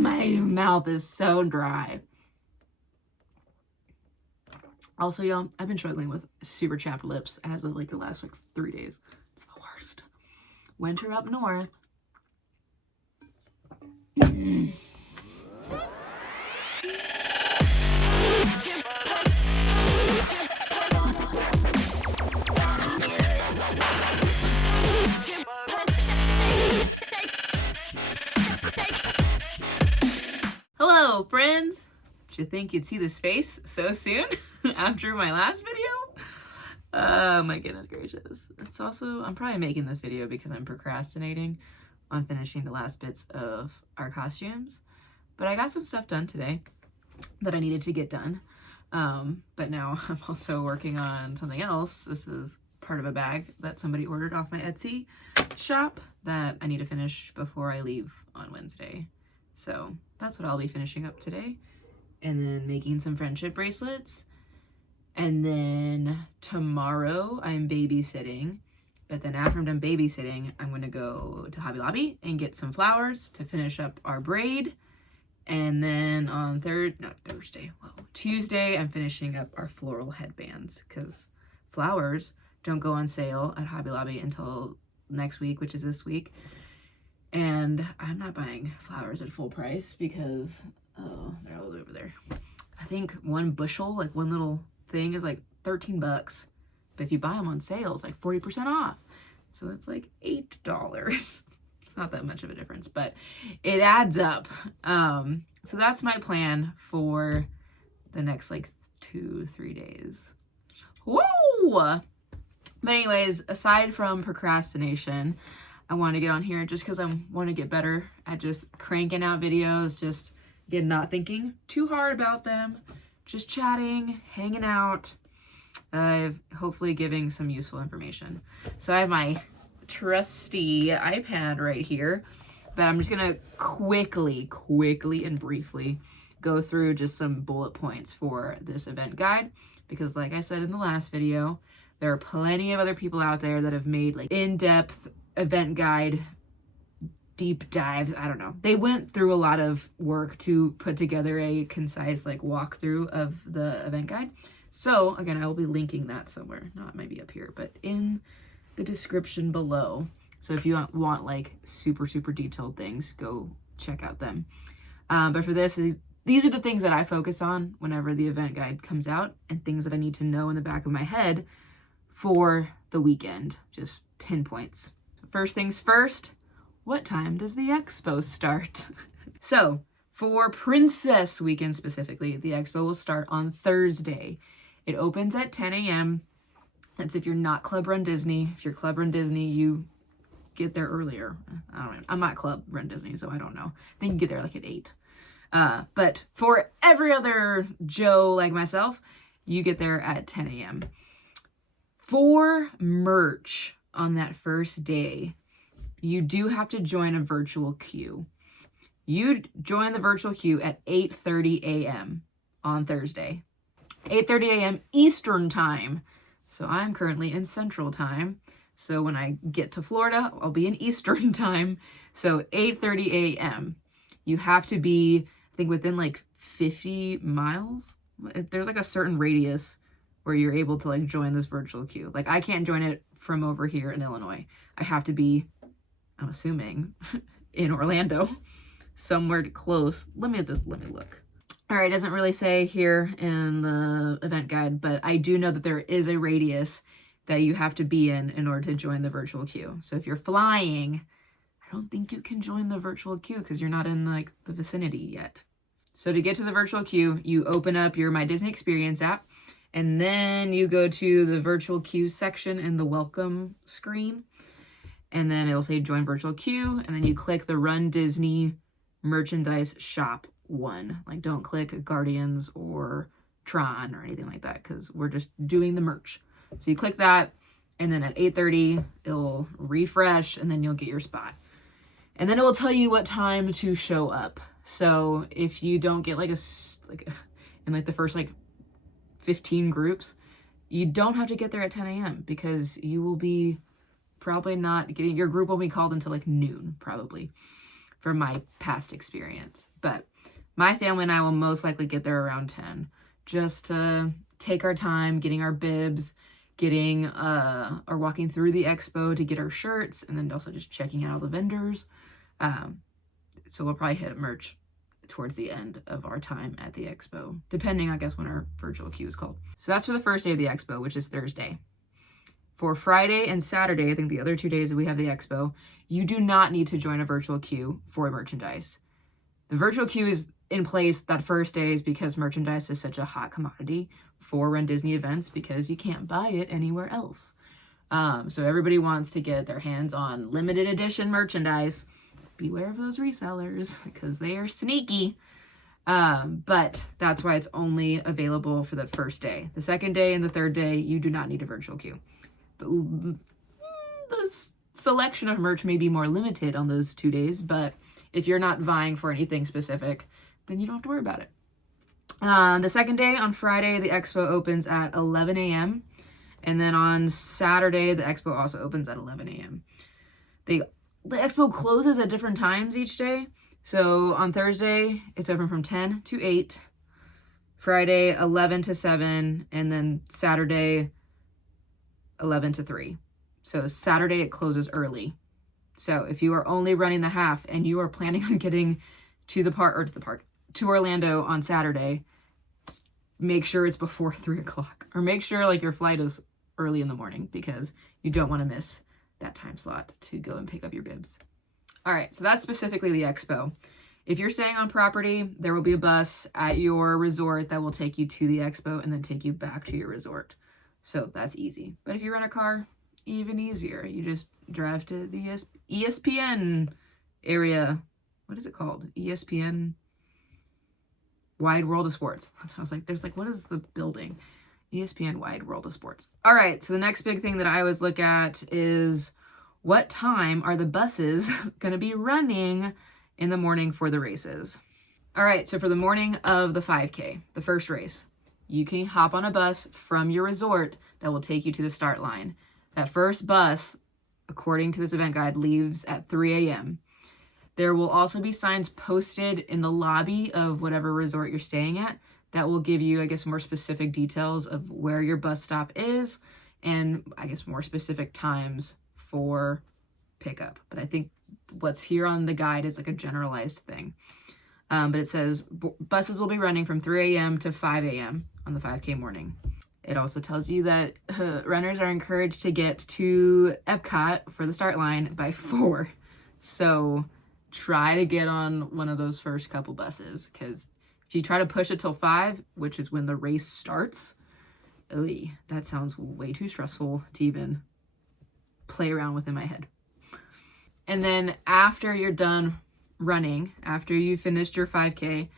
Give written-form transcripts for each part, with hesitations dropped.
My mouth is so dry. Also, y'all, I've been struggling with super chapped lips as of like the last like 3 days. It's the worst. Winter up north. Hello, friends. Did you think you'd see this face so soon after my last video? Oh my goodness gracious. It's also, I'm probably making this video because I'm procrastinating on finishing the last bits of our costumes. But I got some stuff done today that I needed to get done. But now I'm also working on something else. This is part of a bag that somebody ordered off my Etsy shop that I need to finish before I leave on Wednesday. So that's what I'll be finishing up today. And then making some friendship bracelets. And then tomorrow I'm babysitting. But then after I'm done babysitting, I'm going to go to Hobby Lobby and get some flowers to finish up our braid. And then on Tuesday, I'm finishing up our floral headbands because flowers don't go on sale at Hobby Lobby until next week, which is this week. And I'm not buying flowers at full price because, oh, they're all over there. I think one bushel, like one little thing, is like $13. But if you buy them on sale, it's like 40% off. So that's like $8. It's not that much of a difference, but it adds up. So that's my plan for the next like 2-3 days. Whoa! But anyways, aside from procrastination, I want to get on here just because I want to get better at just cranking out videos, just again, not thinking too hard about them, just chatting, hanging out, hopefully giving some useful information. So I have my trusty iPad right here that I'm just going to quickly and briefly go through just some bullet points for this event guide. Because like I said in the last video, there are plenty of other people out there that have made like in-depth event guide deep dives. I don't know. They went through a lot of work to put together a concise like walkthrough of the event guide. So again, I will be linking that somewhere. No, it might be up here, but in the description below. So if you want like super detailed things, go check out them. But for this, these are the things that I focus on whenever the event guide comes out and things that I need to know in the back of my head for the weekend, just pinpoints. So first things first, what time does the expo start? So for Princess Weekend specifically, the expo will start on Thursday. It opens at 10 a.m. That's if you're not Club Run Disney. If you're Club Run Disney, you get there earlier. I don't know. I'm not Club Run Disney, so I don't know. I think you get there like at 8. But for every other Joe like myself, you get there at 10 a.m. For merch on that first day, you do have to join a virtual queue. You join the virtual queue at 8:30 a.m. on Thursday. 8:30 a.m. Eastern time. So I'm currently in Central time. So when I get to Florida, I'll be in Eastern time. So 8:30 a.m. You have to be, I think, within like 50 miles. There's like a certain radius where you're able to like join this virtual queue. Like I can't join it from over here in Illinois. I have to be, I'm assuming, in Orlando, somewhere close. Let me look. All right, it doesn't really say here in the event guide, but I do know that there is a radius that you have to be in order to join the virtual queue. So if you're flying, I don't think you can join the virtual queue because you're not in like the vicinity yet. So to get to the virtual queue, you open up your My Disney Experience app, and then you go to the virtual queue section in the welcome screen. And then it'll say join virtual queue. And then you click the Run Disney merchandise shop one. Like don't click Guardians or Tron or anything like that because we're just doing the merch. So you click that, and then at 8:30, it'll refresh, and then you'll get your spot. And then it will tell you what time to show up. So if you don't get in the first 15 groups, you don't have to get there at 10 a.m. because you will be probably not getting, your group will be called until like noon, probably. from my past experience. But my family and I will most likely get there around 10, just to take our time getting our bibs, getting or walking through the expo to get our shirts, and then also just checking out all the vendors. So we'll probably hit merch towards the end of our time at the expo, depending, I guess, when our virtual queue is called. So that's for the first day of the expo, which is Thursday. For Friday and Saturday, I think the other 2 days that we have the expo, you do not need to join a virtual queue for merchandise. The virtual queue is in place that first day is because merchandise is such a hot commodity for RunDisney events because you can't buy it anywhere else. So everybody wants to get their hands on limited edition merchandise. Beware of those resellers because they are sneaky. But that's why it's only available for the first day. The second day and the third day, you do not need a virtual queue. The selection of merch may be more limited on those 2 days, but if you're not vying for anything specific, then you don't have to worry about it. The second day, on Friday, the expo opens at 11 a.m. And then on Saturday, the expo also opens at 11 a.m. The expo closes at different times each day. So on Thursday, it's open from 10 to 8. Friday, 11 to 7. And then Saturday, 11 to 3. So Saturday, it closes early. So if you are only running the half and you are planning on getting to Orlando on Saturday, make sure it's before 3 o'clock. Or make sure like your flight is early in the morning because you don't want to miss that time slot to go and pick up your bibs. All right, so that's specifically the expo. If you're staying on property, there will be a bus at your resort that will take you to the expo and then take you back to your resort. So that's easy. But if you rent a car, even easier. You just drive to the ESPN area. What is it called? ESPN Wide World of Sports. That's what I was like. There's like, what is the building? ESPN Wide World of Sports. All right, so the next big thing that I always look at is what time are the buses going to be running in the morning for the races. All right, so for the morning of the 5K, the first race, you can hop on a bus from your resort that will take you to the start line. That first bus, according to this event guide, leaves at 3 a.m. There will also be signs posted in the lobby of whatever resort you're staying at that will give you, I guess, more specific details of where your bus stop is and, I guess, more specific times for pickup. But I think what's here on the guide is like a generalized thing. But it says buses will be running from 3 a.m. to 5 a.m. on the 5K morning. It also tells you that runners are encouraged to get to Epcot for the start line by 4. So try to get on one of those first couple buses, because if you try to push it till 5, which is when the race starts, that sounds way too stressful to even play around with in my head. And then after you're done running, after you finished your 5K,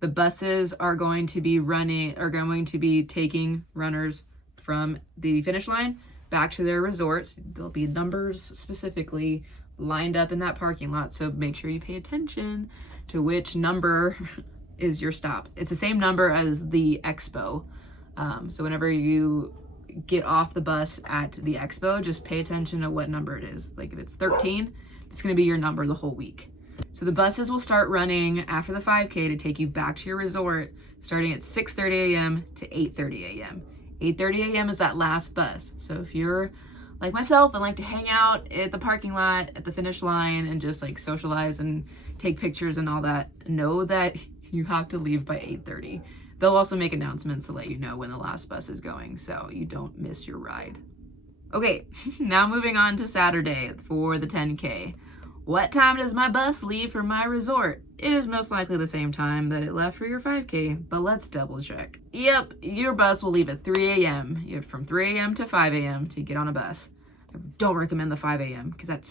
the buses are going to be taking runners from the finish line back to their resorts. There'll be numbers specifically lined up in that parking lot, so make sure you pay attention to which number is your stop. It's the same number as the expo. So whenever you get off the bus at the expo, just pay attention to what number it is. Like if it's 13, it's going to be your number the whole week. So the buses will start running after the 5K to take you back to your resort, starting at 6:30 a.m. to 8:30 a.m. 8:30 a.m. is that last bus. So if you're like myself and like to hang out at the parking lot at the finish line and just like socialize and take pictures and all that, know that you have to leave by 8:30. They'll also make announcements to let you know when the last bus is going, so you don't miss your ride. Okay, now moving on to Saturday for the 10K. What time does my bus leave for my resort? It is most likely the same time that it left for your 5K, but let's double check. Yep, your bus will leave at 3 a.m. You have from 3 a.m. to 5 a.m. to get on a bus. I don't recommend the 5 a.m. because that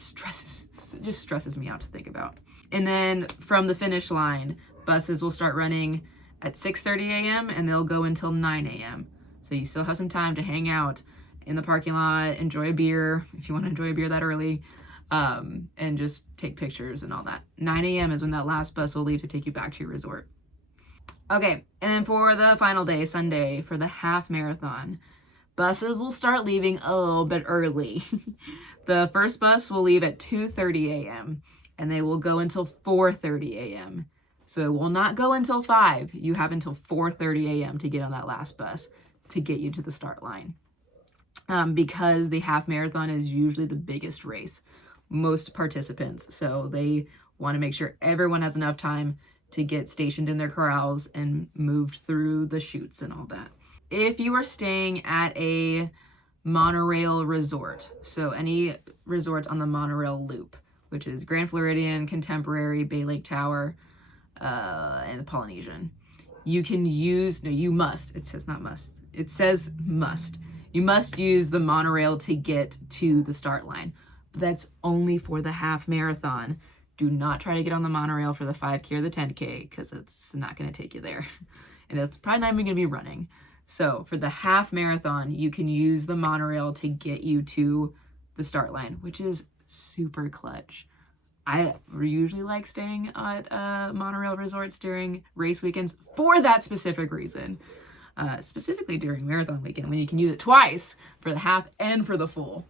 just stresses me out to think about. And then from the finish line, buses will start running at 6:30 a.m. and they'll go until 9 a.m. So you still have some time to hang out in the parking lot, enjoy a beer if you want to enjoy a beer that early, and just take pictures and all that. 9 a.m. is when that last bus will leave to take you back to your resort. Okay, and then for the final day, Sunday, for the half marathon, buses will start leaving a little bit early. The first bus will leave at 2:30 a.m. and they will go until 4:30 a.m. So it will not go until 5. You have until 4:30 a.m. to get on that last bus to get you to the start line. Because the half marathon is usually the biggest race, most participants. So they want to make sure everyone has enough time to get stationed in their corrals and moved through the chutes and all that. If you are staying at a monorail resort, so any resorts on the monorail loop, which is Grand Floridian, Contemporary, Bay Lake Tower, and the Polynesian, you can use, no, you must, it says not must, it says must. You must use the monorail to get to the start line. But that's only for the half marathon. Do not try to get on the monorail for the 5K or the 10K because it's not going to take you there. And it's probably not even going to be running. So for the half marathon, you can use the monorail to get you to the start line, which is super clutch. I usually like staying at monorail resorts during race weekends for that specific reason. Specifically during marathon weekend when you can use it twice for the half and for the full.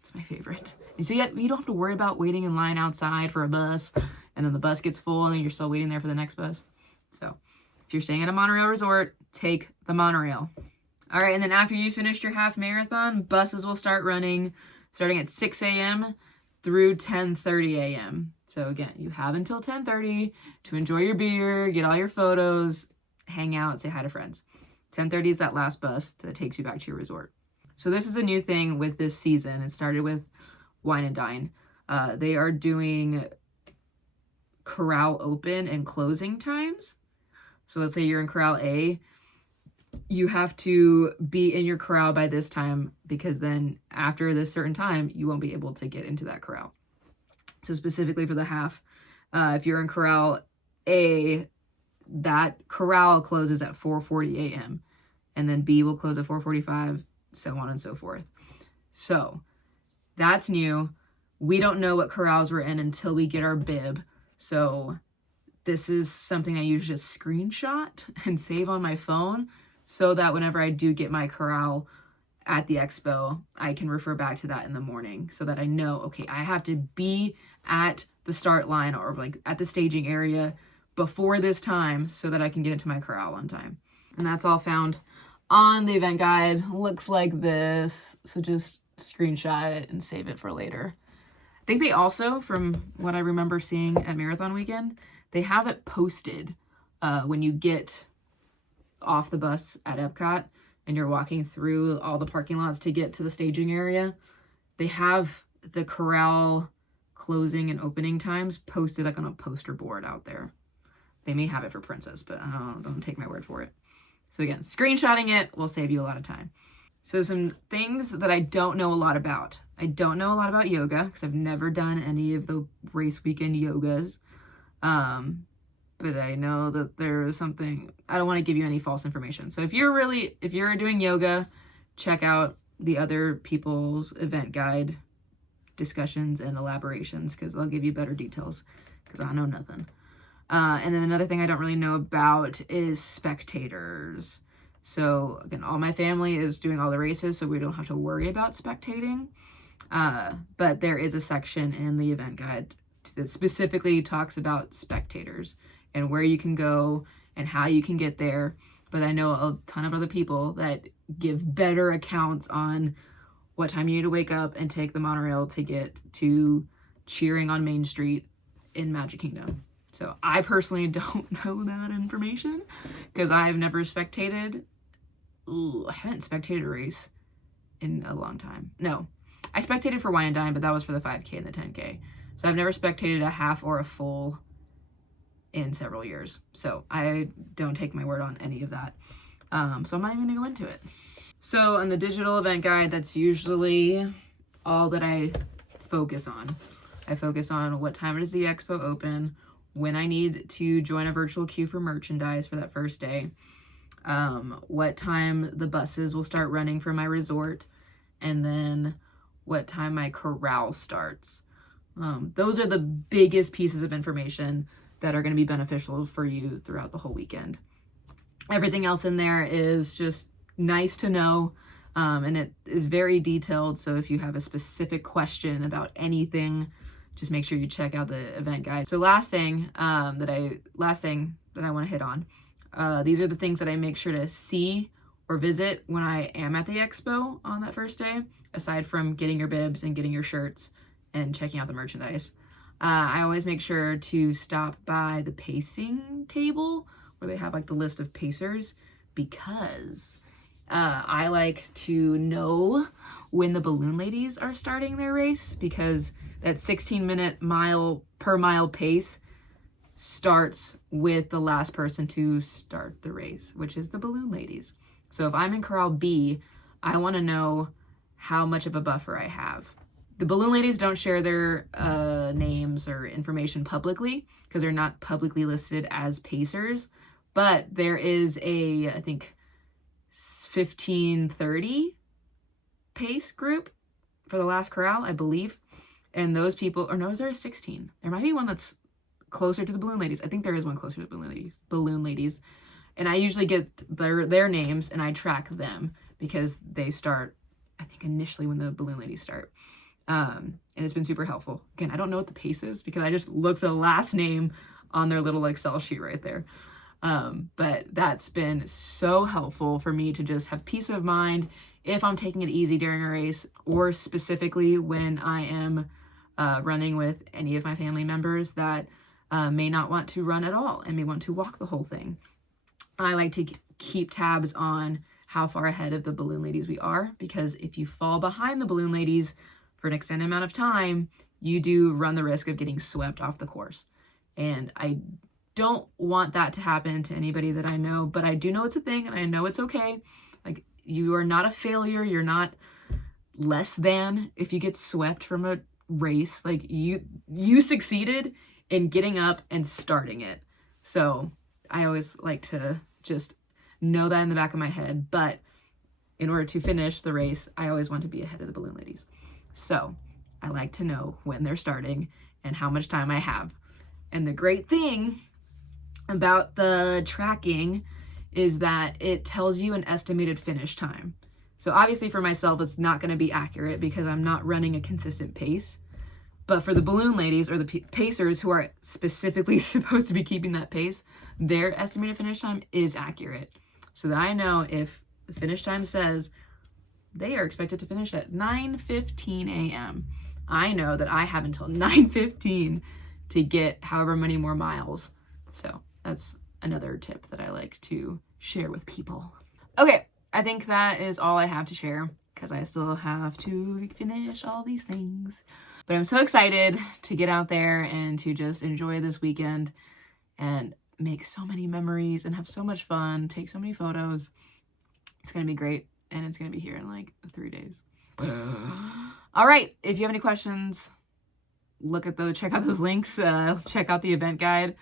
It's my favorite. And so you don't have to worry about waiting in line outside for a bus and then the bus gets full and then you're still waiting there for the next bus. So if you're staying at a monorail resort, take the monorail. All right, and then after you finished your half marathon, buses will start running starting at 6 a.m. through 10:30 a.m. So again, you have until 10:30 to enjoy your beer, get all your photos, hang out, say hi to friends. 10:30 is that last bus that takes you back to your resort. So this is a new thing with this season. It started with Wine and Dine. They are doing corral open and closing times. So let's say you're in corral A. You have to be in your corral by this time because then after this certain time, you won't be able to get into that corral. So specifically for the half, if you're in corral A, that corral closes at 4:40 a.m. and then B will close at 4:45, so on and so forth. So that's new. We don't know what corrals we're in until we get our bib. So this is something I usually just screenshot and save on my phone so that whenever I do get my corral at the expo, I can refer back to that in the morning so that I know, okay, I have to be at the start line or like at the staging area before this time so that I can get into my corral on time. And that's all found on the event guide. Looks like this. So just screenshot it and save it for later. I think they also, from what I remember seeing at Marathon Weekend, they have it posted when you get off the bus at Epcot and you're walking through all the parking lots to get to the staging area. They have the corral closing and opening times posted like on a poster board out there. They may have it for Princess, but don't take my word for it. So again, screenshotting it will save you a lot of time. So some things that I don't know a lot about. I don't know a lot about yoga because I've never done any of the race weekend yogas. But I know that there's something, I don't want to give you any false information. So if you're doing yoga, check out the other people's event guide discussions and elaborations because they'll give you better details because I know nothing. And then another thing I don't really know about is spectators. So again, all my family is doing all the races, so we don't have to worry about spectating. But there is a section in the event guide that specifically talks about spectators and where you can go and how you can get there. But I know a ton of other people that give better accounts on what time you need to wake up and take the monorail to get to cheering on Main Street in Magic Kingdom. So I personally don't know that information because I've never spectated. I haven't spectated a race in a long time. No, I spectated for Wine and Dine, but that was for the 5K and the 10K. So I've never spectated a half or a full in several years. So I don't take my word on any of that. So I'm not even gonna go into it. So on the digital event guide, that's usually all that I focus on. I focus on what time does the expo open, when I need to join a virtual queue for merchandise for that first day, what time the buses will start running for my resort, and then what time my corral starts. Those are the biggest pieces of information that are going to be beneficial for you throughout the whole weekend. Everything else in there is just nice to know, and it is very detailed. So if you have a specific question about anything, just make sure you check out the event guide. So last thing that I want to hit on, these are the things that I make sure to see or visit when I am at the expo on that first day, aside from getting your bibs and getting your shirts and checking out the merchandise. I always make sure to stop by the pacing table where they have like the list of pacers, because I like to know when the balloon ladies are starting their race, because that 16-minute per mile pace starts with the last person to start the race, which is the balloon ladies. So if I'm in corral B, I want to know how much of a buffer I have. The balloon ladies don't share their names or information publicly because they're not publicly listed as pacers, but there is a, I think, 15:30 pace group for the last corral, I believe. And those people, or no, is there a 16? There might be one that's closer to the balloon ladies. I think there is one closer to the balloon ladies. And I usually get their names and I track them because they start, I think, initially when the balloon ladies start. And it's been super helpful. Again, I don't know what the pace is because I just looked the last name on their little Excel sheet right there. But that's been so helpful for me to just have peace of mind if I'm taking it easy during a race, or specifically when I am running with any of my family members that may not want to run at all and may want to walk the whole thing. I like to keep tabs on how far ahead of the balloon ladies we are, because if you fall behind the balloon ladies for an extended amount of time, you do run the risk of getting swept off the course. And I don't want that to happen to anybody that I know, but I do know it's a thing and I know it's okay. Like, you are not a failure. You're not less than if you get swept from a race. Like, you succeeded in getting up and starting it. So I always like to just know that in the back of my head. But in order to finish the race, I always want to be ahead of the balloon ladies. So I like to know when they're starting and how much time I have. And the great thing about the tracking is that it tells you an estimated finish time. So obviously for myself, it's not going to be accurate because I'm not running a consistent pace. But for the balloon ladies, or the pacers who are specifically supposed to be keeping that pace, their estimated finish time is accurate. So that I know if the finish time says they are expected to finish at 9:15 a.m., I know that I have until 9:15 to get however many more miles. So that's another tip that I like to share with people. Okay, I think that is all I have to share because I still have to finish all these things. But I'm so excited to get out there and to just enjoy this weekend and make so many memories and have so much fun, take so many photos. It's going to be great, and it's going to be here in like 3 days. All right, if you have any questions, check out those links, check out the event guide,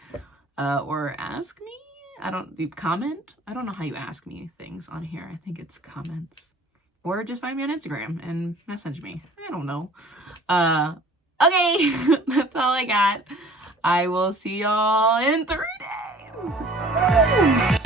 or ask me. Comment. I don't know how you ask me things on here. I think it's comments. Or just find me on Instagram and message me. I don't know. Okay, that's all I got. I will see y'all in 3 days.